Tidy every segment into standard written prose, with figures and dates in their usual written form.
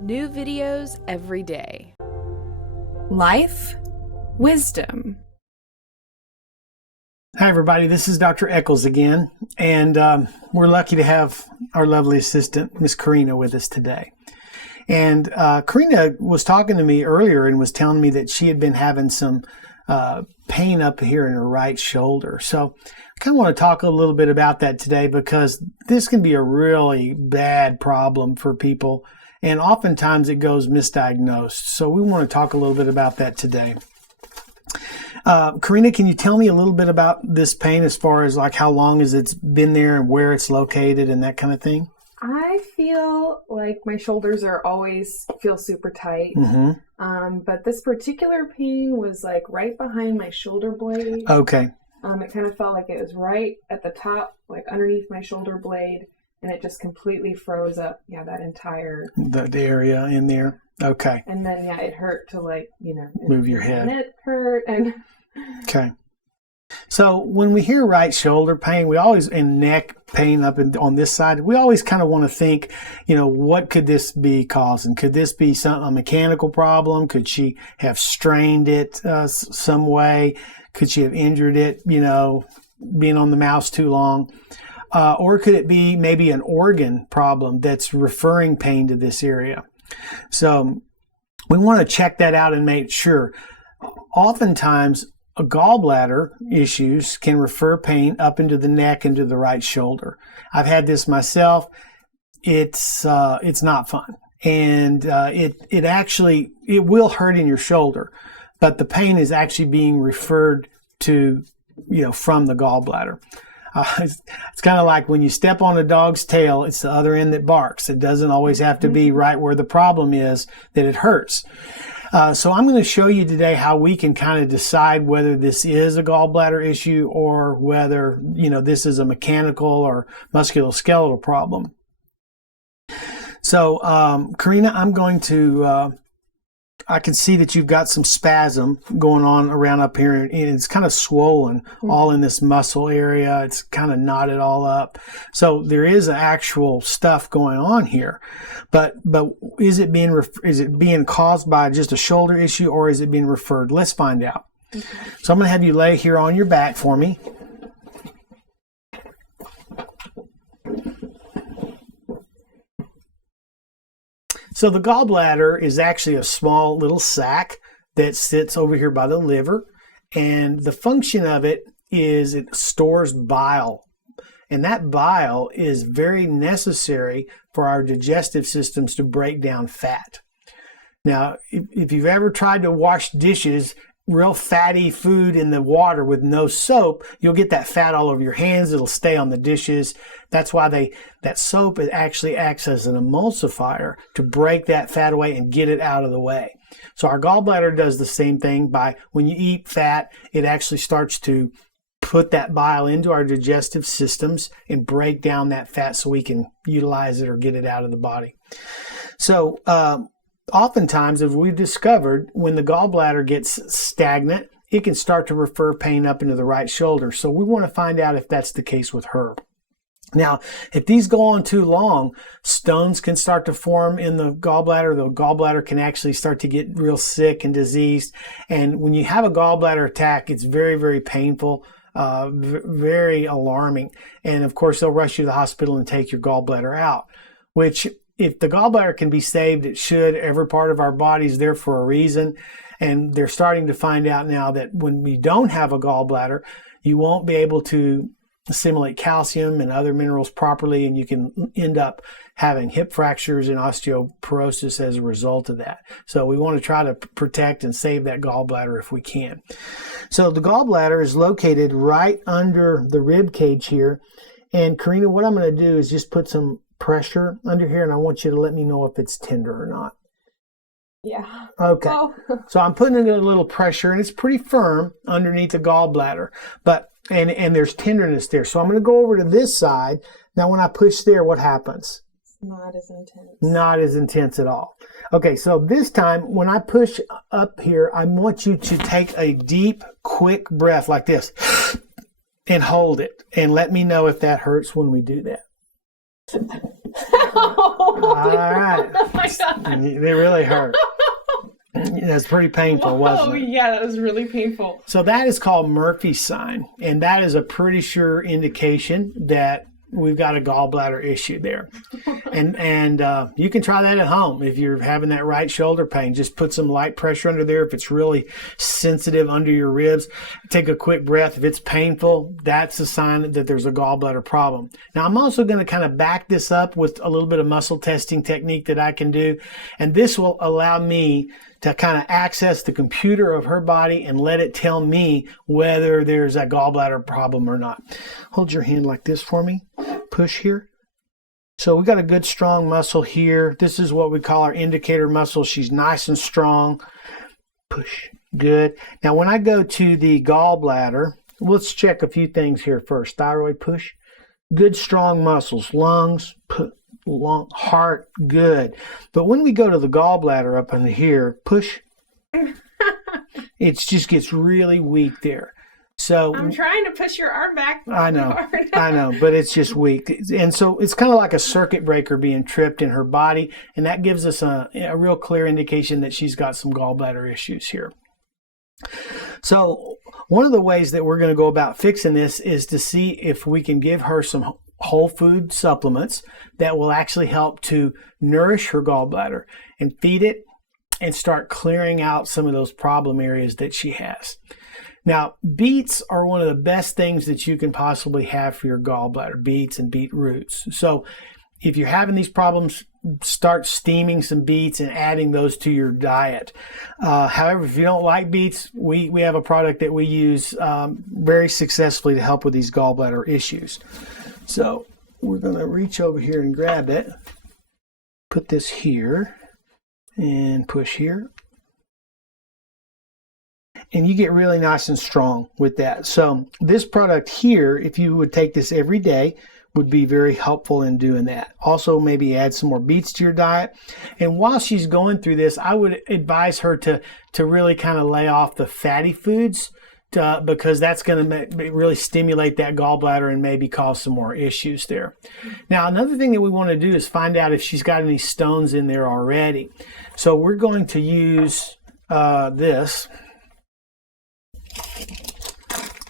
New videos every day. Life, wisdom. Hi, everybody. This is Dr. Echols again, and we're lucky to have our lovely assistant, Miss Karina, with us today. And Karina was talking to me earlier and was telling me that she had been having some pain up here in her right shoulder. So I kind of want to talk a little bit about that today, because this can be a really bad problem for people, and oftentimes it goes misdiagnosed. So we want to talk a little bit about that today. Karina, can you tell me a little bit about this pain, as far as like how long has it been there and where it's located and that kind of thing? I feel like my shoulders always feel super tight. But this particular pain was like right behind my shoulder blade. Okay. It kind of felt like it was right at the top, like underneath my shoulder blade, and it just completely froze up. Yeah, that entire the area in there. Okay. And then it hurt to move your head. And it hurt and. Okay. So when we hear right shoulder pain, we always, and neck pain on this side, we always kind of want to think, what could this be causing? Could this be a mechanical problem? Could she have strained it some way? Could she have injured it, being on the mouse too long? Or could it be maybe an organ problem that's referring pain to this area? So we want to check that out and make sure. Oftentimes, gallbladder issues can refer pain up into the neck, into the right shoulder. I've had this myself. It's not fun, and it will hurt in your shoulder, but the pain is actually being referred to, from the gallbladder. It's kind of like when you step on a dog's tail, it's the other end that barks. It doesn't always have to be right where the problem is that it hurts. So I'm going to show you today how we can kind of decide whether this is a gallbladder issue or whether, this is a mechanical or musculoskeletal problem. So, Karina, I'm going to, I can see that you've got some spasm going on around up here, and it's kind of swollen all in this muscle area. It's kind of knotted all up. So there is actual stuff going on here, but is it being caused by just a shoulder issue, or is it being referred? Let's find out. Okay. So I'm going to have you lay here on your back for me. So the gallbladder is actually a small little sac that sits over here by the liver, and the function of it is it stores bile, and that bile is very necessary for our digestive systems to break down fat. Now, if you've ever tried to wash dishes, real fatty food in the water with no soap, you'll get that fat all over your hands. It'll stay on the dishes. That's why that soap, it actually acts as an emulsifier to break that fat away and get it out of the way. So our gallbladder does the same thing. When you eat fat, it actually starts to put that bile into our digestive systems and break down that fat so we can utilize it or get it out of the body. So, oftentimes, as we've discovered, when the gallbladder gets stagnant, it can start to refer pain up into the right shoulder. So we want to find out if that's the case with her. Now, if these go on too long, stones can start to form in the gallbladder. The gallbladder can actually start to get real sick and diseased. And when you have a gallbladder attack, it's very, very painful, very alarming. And of course, they'll rush you to the hospital and take your gallbladder out, which, if the gallbladder can be saved, it should. Every part of our body is there for a reason. And they're starting to find out now that when we don't have a gallbladder, you won't be able to assimilate calcium and other minerals properly, and you can end up having hip fractures and osteoporosis as a result of that. So we want to try to protect and save that gallbladder if we can. So the gallbladder is located right under the rib cage here. And Karina, what I'm going to do is just put some pressure under here, and I want you to let me know if it's tender or not. Yeah. Okay. Oh. So I'm putting in a little pressure, and it's pretty firm underneath the gallbladder, but and there's tenderness there. So I'm going to go over to this side. Now, when I push there, what happens? It's not as intense. Not as intense at all. Okay, so this time when I push up here, I want you to take a deep, quick breath like this and hold it, and let me know if that hurts when we do that. All right. They really hurt. That's pretty painful, wasn't it? Yeah, that was really painful. So that is called Murphy's sign, and that is a pretty sure indication that we've got a gallbladder issue there. And you can try that at home if you're having that right shoulder pain. Just put some light pressure under there. If it's really sensitive under your ribs, take a quick breath. If it's painful, that's a sign that there's a gallbladder problem. Now, I'm also going to kind of back this up with a little bit of muscle testing technique that I can do, and this will allow me to kind of access the computer of her body and let it tell me whether there's a gallbladder problem or not. Hold your hand like this for me. Push here. So we got a good strong muscle here. This is what we call our indicator muscle. She's nice and strong. Push. Good. Now when I go to the gallbladder, let's check a few things here first. Thyroid, push. Good strong muscles. Lungs, lung, heart, good. But when we go to the gallbladder up in here, push. It just gets really weak there. So I'm trying to push your arm back. I know, but it's just weak. And so it's kind of like a circuit breaker being tripped in her body, and that gives us a real clear indication that she's got some gallbladder issues here. So one of the ways that we're going to go about fixing this is to see if we can give her some whole food supplements that will actually help to nourish her gallbladder and feed it and start clearing out some of those problem areas that she has. Now, beets are one of the best things that you can possibly have for your gallbladder, beets and beet roots. So if you're having these problems, start steaming some beets and adding those to your diet. However, if you don't like beets, we have a product that we use very successfully to help with these gallbladder issues. So we're going to reach over here and grab it, put this here, and push here. And you get really nice and strong with that. So this product here, if you would take this every day, would be very helpful in doing that. Also, maybe add some more beets to your diet. And while she's going through this, I would advise her to really kind of lay off the fatty foods because that's going to really stimulate that gallbladder and maybe cause some more issues there. Now, another thing that we want to do is find out if she's got any stones in there already. So we're going to use this.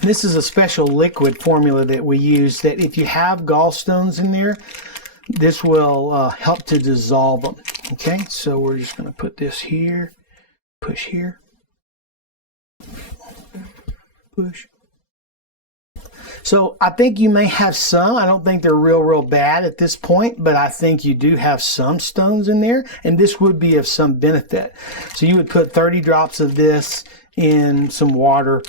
This is a special liquid formula that we use that if you have gall stones in there, this will help to dissolve them. Okay, so we're just going to put this here, push here, push. So I think you may have some. I don't think they're real bad at this point, but I think you do have some stones in there, and this would be of some benefit. So you would put 30 drops of this in some water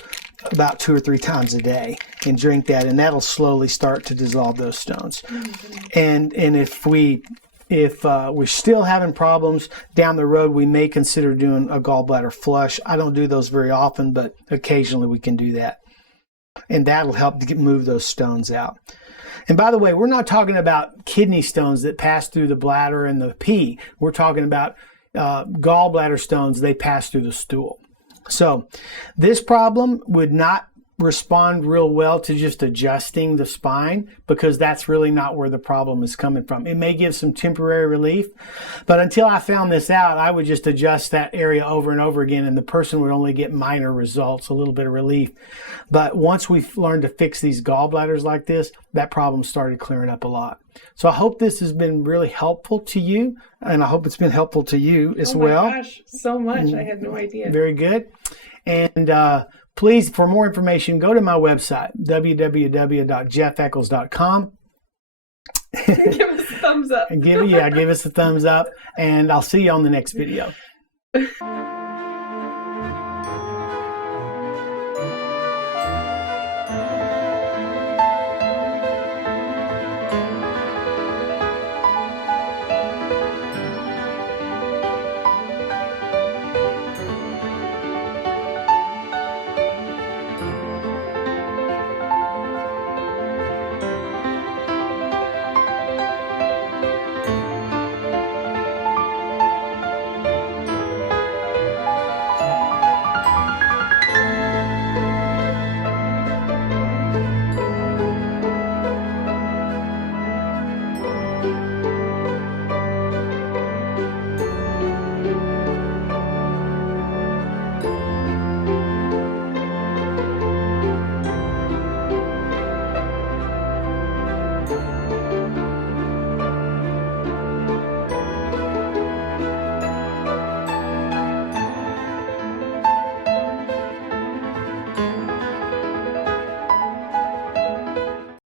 about 2 or 3 times a day and drink that, and that'll slowly start to dissolve those stones. And if we're still having problems down the road, we may consider doing a gallbladder flush. I don't do those very often, but occasionally we can do that, and that'll help to move those stones out. And by the way, we're not talking about kidney stones that pass through the bladder and the pee. We're talking about gallbladder stones. They pass through the stool. So this problem would not respond real well to just adjusting the spine because that's really not where the problem is coming from. It may give some temporary relief, but until I found this out, I would just adjust that area over and over again, and the person would only get minor results, a little bit of relief. But once we've learned to fix these gallbladders like this, that problem started clearing up a lot. So I hope this has been really helpful to you, and I hope it's been helpful to you as well. Oh my gosh, so much. I had no idea. Very good. And please, for more information, go to my website, www.jeffechols.com. Give us a thumbs up. Give us a thumbs up, and I'll see you on the next video.